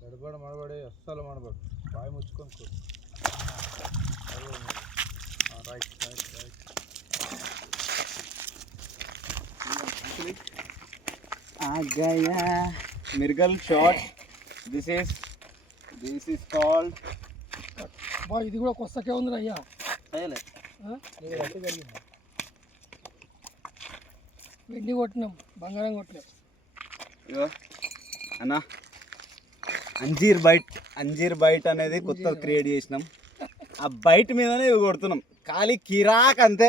గడబడ మడబడి అస్సలు మడబడు బాయ్ ముచ్చుకొని రైట్ రైట్ రైట్ आ गया मिर्गल शॉट दिस इज कॉल्ड బా ఇది కూడా కొత్తకే ఉంది అయ్యా. అయ్యలే వెండి కొట్టినాం, బంగారం కొట్టలేం. ఇగో అన్న అంజీర్ బైట్ అనేది కొత్త క్రియేట్ చేసినాం. ఆ బైట్ మీదనే ఇవి కొడుతున్నాం, ఖాళీ కిరాక్ అంతే.